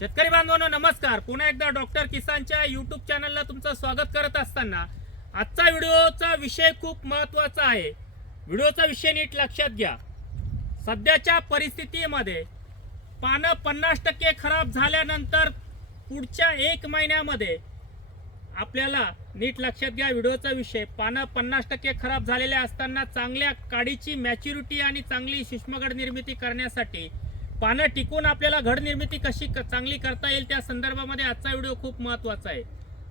शेतकरी बांधवांनो नमस्कार. पुन्हा एकदा डॉक्टर किसानच्या युट्यूब चॅनलला तुमचं स्वागत करत असताना आजचा व्हिडिओचा विषय खूप महत्त्वाचा आहे. व्हिडिओचा विषय नीट लक्षात घ्या. सध्याच्या परिस्थितीमध्ये पानं पन्नास टक्के खराब झाल्यानंतर पुढच्या एक महिन्यामध्ये आपल्याला नीट लक्षात घ्या व्हिडिओचा विषय. पानं पन्नास टक्के खराब झालेले असताना चांगल्या काडीची मॅच्युरिटी आणि चांगली सूक्ष्मगड निर्मिती करण्यासाठी पानं टिकून आपल्याला घडनिर्मिती कशी क- चांगली करता येईल त्या संदर्भामध्ये आजचा व्हिडिओ खूप महत्त्वाचा आहे.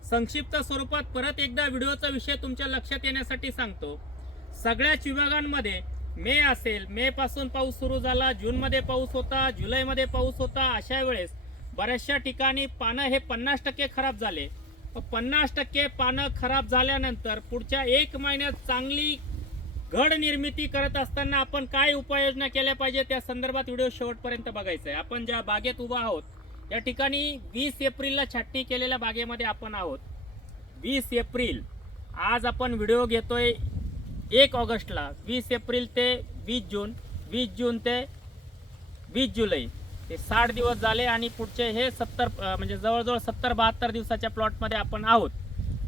संक्षिप्त स्वरूपात परत एकदा व्हिडिओचा विषय तुमच्या लक्षात येण्यासाठी सांगतो. सगळ्याच विभागांमध्ये मे असेल मे पासून पाऊस सुरू झाला जूनमध्ये पाऊस होता जुलैमध्ये पाऊस होता अशा वेळेस बऱ्याचशा ठिकाणी पानं हे पन्नास टक्के खराब झाले. पन्नास टक्के पानं खराब झाल्यानंतर पुढच्या एक महिन्यात चांगली घड निर्मिती करत असताना आपण काय उपाययोजना केल्या पाहिजे? त्या संदर्भात व्हिडिओ शेवटपर्यंत बघायचा आहे आपण ज्या बागेत उभा आहोत या ठिकाणी वीस एप्रिलला छाटणी केलेल्या बागेमध्ये आपण आहोत. वीस एप्रिल. आज आपण व्हिडिओ घेतोय एक ऑगस्टला. वीस एप्रिल ते वीस जून. वीस जून ते वीस जुलै. ते साठ दिवस झाले आणि पुढचे हे सत्तर म्हणजे जवळजवळ सत्तर बहात्तर दिवसाच्या प्लॉटमध्ये आपण आहोत.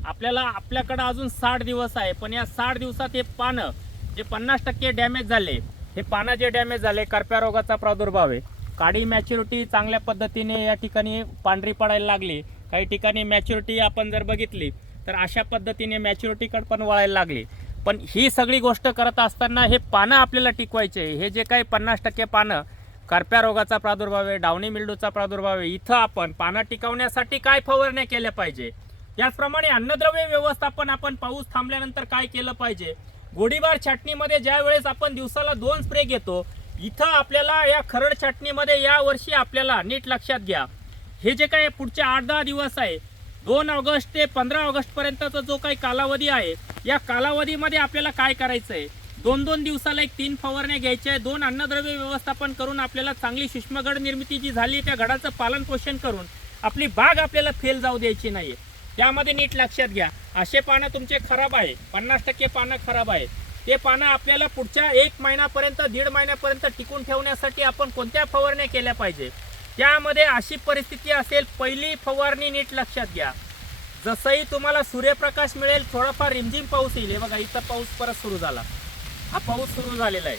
आपल्याला आपल्याकडं अजून साठ दिवस आहे. पण या साठ दिवसात हे पानं जे पन्नास टक्के डॅमेज झाले हे पानं जे डॅमेज झाले करप्या रोगाचा प्रादुर्भाव आहे. काडी मॅच्युरिटी चांगल्या पद्धतीने या ठिकाणी पांढरी पडायला लागली. काही ठिकाणी मॅच्युरिटी आपण जर बघितली तर अशा पद्धतीने मॅच्युरिटीकडे पण वळायला लागली. पण ही सगळी गोष्ट करत असताना हे पानं आपल्याला टिकवायचे. हे जे काही पन्नास टक्के पानं करप्या रोगाचा प्रादुर्भाव आहे डावणी मिल्डूचा प्रादुर्भाव आहे इथं आपण पानं टिकवण्यासाठी काय फवारण्या केल्या पाहिजे? याचप्रमाणे अन्नद्रव्य व्यवस्थापन आपण पाऊस थांबल्यानंतर काय केलं पाहिजे? गोडीबार छाटणीमध्ये ज्या वेळेस आपण दिवसाला दोन स्प्रे घेतो इथं आपल्याला या खरड छाटणीमध्ये या वर्षी आपल्याला नीट लक्षात घ्या. हे जे काही पुढचे आठ दहा दिवस आहे दोन ऑगस्ट ते पंधरा ऑगस्ट पर्यंतचा जो काही कालावधी आहे या कालावधीमध्ये आपल्याला काय करायचं आहे दोन दोन दिवसाला एक तीन फवारण्या घ्यायच्या आहे दोन अन्नद्रव्य व्यवस्थापन करून आपल्याला चांगली सूक्ष्मगड निर्मिती जी झाली त्या गडाचं पालन पोषण करून आपली बाग आपल्याला फेल जाऊ द्यायची नाही त्यामध्ये नीट लक्षात घ्या. असे पानं तुमचे खराब आहे. पन्नास टक्के पानं खराब आहे. ते पानं आपल्याला पुढच्या एक महिन्यापर्यंत दीड महिन्यापर्यंत टिकून ठेवण्यासाठी आपण कोणत्या फवारण्या केल्या पाहिजे? त्यामध्ये अशी परिस्थिती असेल पहिली फवारणी नीट लक्षात घ्या. जसंही तुम्हाला सूर्यप्रकाश मिळेल थोडाफार रिमझिम पाऊस येईल. हे बघा इथं पाऊस परत सुरू झाला. हा पाऊस सुरू झालेला आहे.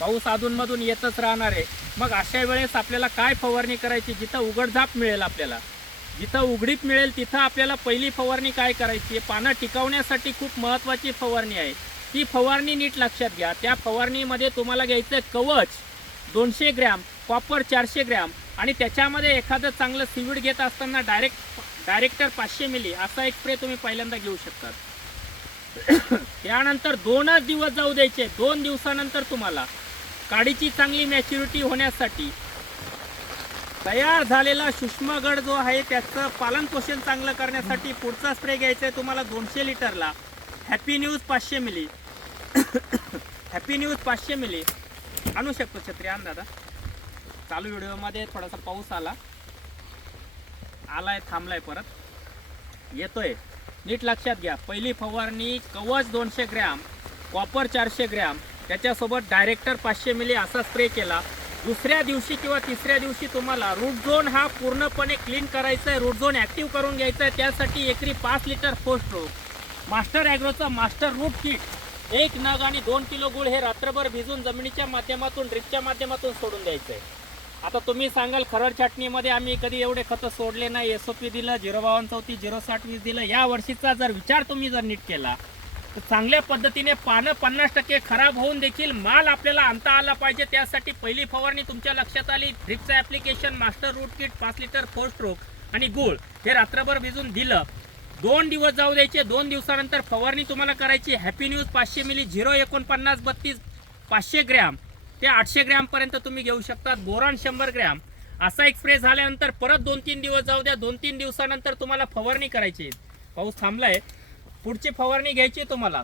पाऊस अधूनमधून येतच राहणार आहे. मग अशा वेळेस आपल्याला काय फवारणी करायची? जिथं उघडझाप मिळेल आपल्याला. जिथं उघडीप मिळेल तिथं आपल्याला पहिली फवारणी काय करायची आहे? पानं टिकवण्यासाठी खूप महत्त्वाची फवारणी आहे. ती फवारणी नीट लक्षात घ्या. त्या फवारणीमध्ये तुम्हाला घ्यायचं कवच दोनशे ग्रॅम कॉपर चारशे ग्रॅम आणि त्याच्यामध्ये एखादं चांगलं सिविड घेत असताना डायरेक्ट डायरेक्टर पाचशे मिली असा एक स्प्रे तुम्ही पहिल्यांदा घेऊ शकतात त्यानंतर दोनच दिवस जाऊ द्यायचे. दोन दिवसानंतर तुम्हाला काडीची चांगली मॅच्युरिटी होण्यासाठी तयार झालेला सूक्ष्मगड जो आहे त्याचं पालन पोषण चांगलं करण्यासाठी पुढचा स्प्रे घ्यायचा आहे तुम्हाला दोनशे लिटरला. हॅपी न्यूज पाचशे मिली. हॅपी न्यूज पाचशे मिली. आणू शकतो छत्री आण दादा. चालू व्हिडिओमध्ये थोडासा पाऊस आला. आलाय थांबलाय परत. येतोय. नीट लक्षात घ्या. पहिली फवारणी कवच दोनशे ग्रॅम कॉपर चारशे ग्रॅम. त्याच्यासोबत डायरेक्टर पाचशे मिली असा स्प्रे केला. दुसऱ्या दिवशी किंवा तिसऱ्या दिवशी तुम्हाला रूट झोन हा पूर्णपणे क्लीन करायचा आहे. रूट झोन ॲक्टिव्ह करून घ्यायचा आहे. त्यासाठी एकरी पाच लिटर पोस्ट मास्टर ॲग्रोचं मास्टर रूट किट एक नग आणि दोन किलो गुळ हे रात्रभर भिजून जमिनीच्या माध्यमातून ड्रिपच्या माध्यमातून सोडून द्यायचं आहे आता तुम्ही सांगाल खरड छाटणीमध्ये आम्ही कधी एवढे खतं सोडले नाही. एस ओ पी दिलं झिरो बावन्न चौतीस झिरो साठ वीस दिलं. या वर्षीचा जर विचार तुम्ही जर नीट केला चांगल्या पद्धतीने पानं पन्नास टक्के खराब होऊन देखील माल आपल्याला आणता आला पाहिजे. त्यासाठी पहिली फवारणी तुमच्या लक्षात आली. ड्रिपचं ॲप्लिकेशन मास्टर रूट किट पाच लिटर फोर स्ट्रोक आणि गुळ हे रात्रभर भिजून दिलं. दोन दिवस जाऊ द्यायचे. दोन दिवसानंतर फवारणी तुम्हाला करायची. हॅपी न्यूज पाचशे मिली झिरो एकोणपन्नास बत्तीस पाचशे ग्रॅम ते आठशे ग्रॅमपर्यंत तुम्ही घेऊ शकता बोरान शंभर ग्रॅम. असा एक स्प्रे झाल्यानंतर परत दोन तीन दिवस जाऊ द्या. दोन तीन दिवसानंतर तुम्हाला फवारणी करायची. पाऊस थांबलाय. पुढची फवारणी घ्यायची तुम्हाला.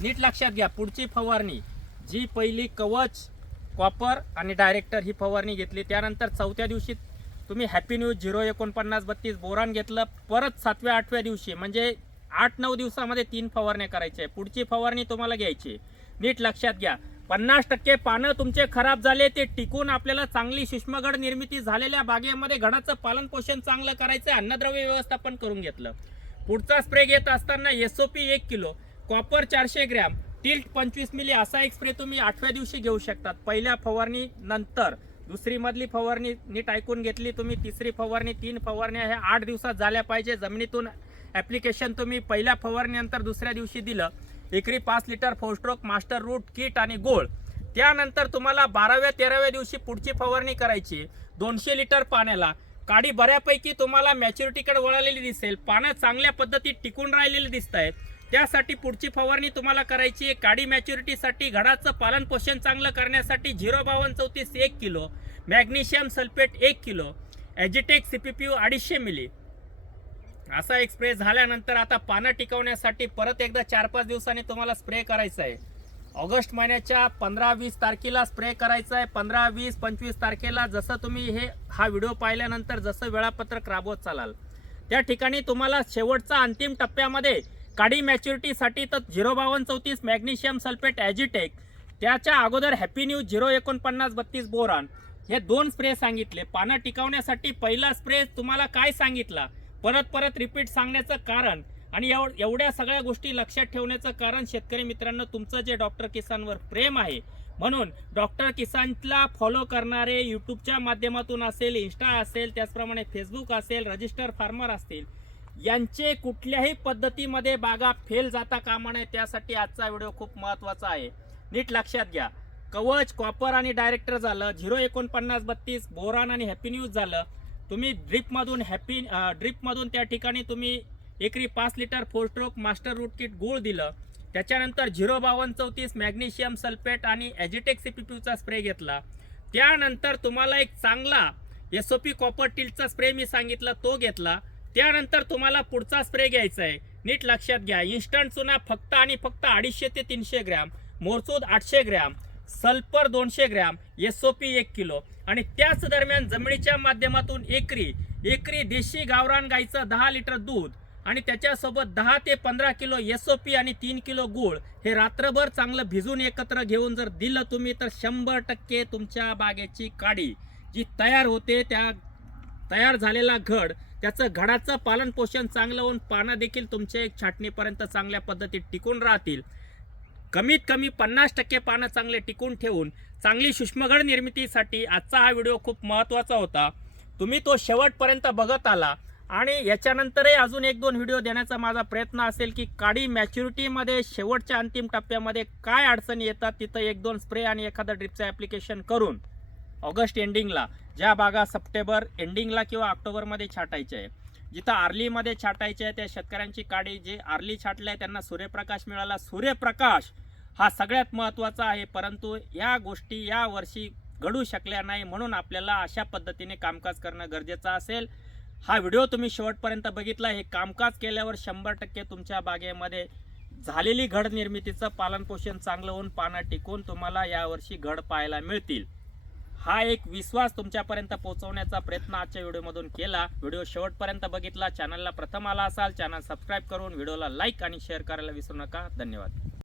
नीट लक्षात घ्या पुढची फवारणी. जी पहिली कवच कॉपर आणि डायरेक्टर ही फवारणी घेतली त्यानंतर चौथ्या दिवशी तुम्ही हॅपी न्यूज झिरो एकोणपन्नास बत्तीस बोरान घेतलं परत सातव्या आठव्या दिवशी म्हणजे आठ नऊ दिवसामध्ये तीन फवारण्या करायच्या आहे. पुढची फवारणी तुम्हाला घ्यायची नीट लक्षात घ्या. पन्नास टक्के पानं तुमचे खराब झाले ते टिकून आपल्याला चांगली सूक्ष्मगड निर्मिती झालेल्या बागेमध्ये घडाचं पालन पोषण चांगलं करायचं अन्नद्रव्य व्यवस्थापन करून घेतलं. पुढचा स्प्रे घेत असताना एस ओ पी एक किलो कॉपर चारशे ग्रॅम टिल्ट पंचवीस मिली असा एक स्प्रे तुम्ही आठव्या दिवशी घेऊ शकतात. पहिल्या फवारणी नंतर दुसरी मधली फवारणी नीट ऐकून घेतली तुम्ही तिसरी फवारणी तीन फवारण्या ह्या आठ दिवसात झाल्या पाहिजे. जमिनीतून ॲप्लिकेशन तुम्ही पहिल्या फवारणीनंतर दुसऱ्या दिवशी दिलं. एकरी पाच litre four stroke master root kit आणि गोळ. त्यानंतर तुम्हाला बाराव्या तेराव्या दिवशी पुढची फवारणी करायची. दोनशे लिटर पाण्याला. काडी बऱ्यापैकी तुम्हाला मॅच्युरिटीकडे वळालेली दिसेल. पानं चांगल्या पद्धतीत टिकून राहिलेली दिसत आहेत त्यासाठी पुढची फवारणी तुम्हाला करायची आहे. काडी मॅच्युरिटीसाठी घडाचं पालन पोषण चांगलं करण्यासाठी झिरो बावन्न चौतीस एक किलो मॅग्नेशियम सल्फेट एक kilo Agitech C P P U अडीचशे मिली. असा एक स्प्रे झाल्यानंतर आता पानं टिकवण्यासाठी परत एकदा चार पाच दिवसांनी तुम्हाला स्प्रे करायचा आहे. ऑगस्ट महिन्याच्या पंधरा वीस तारखेला स्प्रे करायचा आहे. पंधरा वीस पंचवीस तारखेला जसं तुम्ही हे हा व्हिडिओ पाहिल्यानंतर जसं वेळापत्रक राबवत चालाल. त्या ठिकाणी तुम्हाला शेवटचा अंतिम टप्प्यामध्ये काडी मॅच्युरिटीसाठी तर झिरो बावन्न चौतीस मॅग्नेशियम सल्फेट ॲजिटेक त्याच्या अगोदर हॅपी न्यूज झिरो एकोणपन्नास बत्तीस बोरान हे दोन स्प्रे सांगितले. पानं टिकवण्यासाठी पहिला स्प्रे तुम्हाला काय सांगितला? परत परत रिपीट सांगण्याचं कारण आणि एव एवढ्या सगळ्या गोष्टी लक्षात ठेवण्याचं कारण शेतकरी मित्रांनो तुमचं जे डॉक्टर किसानवर प्रेम आहे म्हणून डॉक्टर किसानला फॉलो करणारे यूट्यूबच्या माध्यमातून असेल इन्स्टा असेल त्याचप्रमाणे फेसबुक असेल रजिस्टर फार्मर असतील यांचे कुठल्याही पद्धतीमध्ये बागा फेल जाता कामा नये त्यासाठी आजचा व्हिडिओ खूप महत्त्वाचा आहे. नीट लक्षात घ्या. कवच कॉपर आणि डायरेक्टर झालं झिरो एकोणपन्नास बत्तीस बोरान आणि हॅपी न्यूज झालं. तुम्ही ड्रिपमधून हॅपी ड्रिपमधून त्या ठिकाणी तुम्ही एकरी पाच litre four stroke master root kit गुळ दिलं. त्याच्यानंतर झिरो बावन्न चौतीस मॅग्नेशियम सल्फेट आणि ॲजिटेक सी पी पीचा स्प्रे घेतला. त्यानंतर तुम्हाला एक चांगला एस ओ पी कॉपर टिल्टचा स्प्रे मी सांगितला तो घेतला. त्यानंतर तुम्हाला पुढचा स्प्रे घ्यायचा आहे. नीट लक्षात घ्या इन्स्टंट चुना फक्त आणि फक्त अडीचशे ते तीनशे ग्रॅम मोरसूद आठशे ग्रॅम सल्फर दोनशे ग्रॅम एस ओ पी एक किलो. आणि त्याच दरम्यान जमिनीच्या माध्यमातून एकरी एकरी देशी गावरान गाईचं दहा लिटर दूध आणि त्याच्यासोबत दहा ते पंधरा किलो एस ओ पी आणि तीन किलो गूळ हे रात्रभर चांगलं भिजून एकत्र घेऊन जर दिलं तुम्ही तर शंभर टक्के तुमच्या बागेची काडी जी तयार होते त्या तयार झालेला घड त्याचं घडाचं पालन पोषण चांगलं होऊन पानं देखील तुमच्या एक छाटणीपर्यंत चांगल्या पद्धतीत टिकून राहतील. कमीत कमी पन्नास टक्के पानं चांगले टिकून ठेवून चांगली सूक्ष्मगड निर्मितीसाठी आजचा हा व्हिडिओ खूप महत्त्वाचा होता. तुम्ही तो शेवटपर्यंत बघत आला. आणि याच्यानंतरही अजून एक दोन व्हिडिओ देण्याचा माझा प्रयत्न असेल की काडी मॅच्युरिटीमध्ये शेवटच्या अंतिम टप्प्यामध्ये काय अडचणी येतात तिथं एक दोन स्प्रे आणि एखादं ड्रिपचं ॲप्लिकेशन करून ऑगस्ट एंडिंगला ज्या बागा सप्टेंबर एंडिंगला किंवा ऑक्टोबरमध्ये छाटायच्या आहे जिथं आर्लीमध्ये छाटायचे आहे त्या शेतकऱ्यांची काडी जे आर्ली छाटले आहे त्यांना सूर्यप्रकाश मिळाला. सूर्यप्रकाश हा सगळ्यात महत्त्वाचा आहे परंतु या गोष्टी या वर्षी घडू शकल्या नाही म्हणून आपल्याला अशा पद्धतीने कामकाज करणं गरजेचं असेल. हा व्हिडिओ तुम्ही शेवटपर्यंत बघितला हे कामकाज केल्यावर शंभर टक्के तुमच्या बागेमध्ये झालेली घड निर्मितीचं पालनपोषण चांगलं होऊन पानं टिकून तुम्हाला यावर्षी घड पाहायला मिळतील. हा एक विश्वास तुमच्यापर्यंत पोहोचवण्याचा प्रयत्न आजच्या व्हिडिओमधून केला. व्हिडिओ शेवटपर्यंत बघितला चॅनलला प्रथम आला असाल चॅनल सबस्क्राईब करून व्हिडिओला लाईक आणि शेअर करायला विसरू नका. धन्यवाद.